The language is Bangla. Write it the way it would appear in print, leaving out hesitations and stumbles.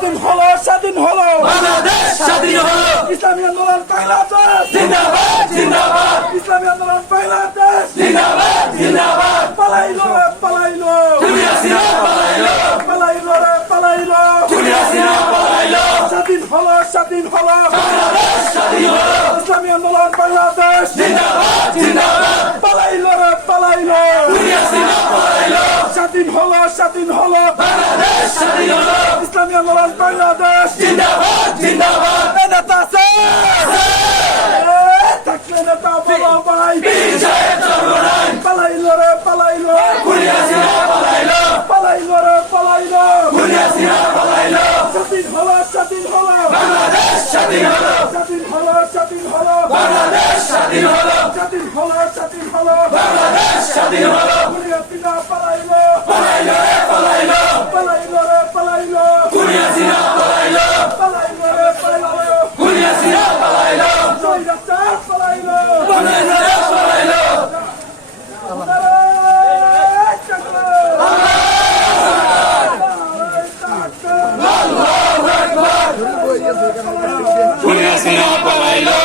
স্বাধীন হলো স্বাধীন হলো বাংলাদেশ স্বাধীন হলো ইসলামী আন্দোলন বাংলাদেশ জিন্দাবাদ জিন্দাবাদ ইসলামী আন্দোলন বাংলাদেশ জিন্দাবাদ জিন্দাবাদ পালাইলো রে পালাইলো খুনি হাসিনা পালাইলো পালাইলো রে পালাইলো খুনি হাসিনা পালাইলো স্বাধীন হলো স্বাধীন হলো বাংলাদেশ স্বাধীন হলো ইসলামী আন্দোলন বাংলাদেশ জিন্দাবাদ জিন্দাবাদ পালাইলো রে পালাইলো খুনি হাসিনা পালাইলো স্বাধীন হলো স্বাধীন হলো বাংলাদেশ স্বাধীন হলো ইসলামী আন্দোলন বাংলাদেশ জিন্দাবাদ জিন্দাবাদ নেতা আছে থাকলে নেতা বলো ভাই বিজয় চরমনাই পালাইলো রে পালাইলো খুনি হাসিনা পালাইলো পালাইলো রে পালাইলো খুনি হাসিনা পালাইলো স্বাধীন হলো স্বাধীন হলো বাংলাদেশ স্বাধীন হলো স্বাধীন হলো স্বাধীন হলো বাংলাদেশ স্বাধীন হলো স্বাধীন হলো স্বাধীন হলো বাংলাদেশ স্বাধীন হলো খুনি হাসিনা পালাইলো পালাইলো রে পালাইলো পালাইলো রে পালাইলো খুনি হাসিনা পালাইলো পালাইলো রে পালাইলো খুনি হাসিনা পালাইলো স্বৈরাচার পালাইলো পালাইলো রে পালাইলো খুনি হাসিনা পালাইলো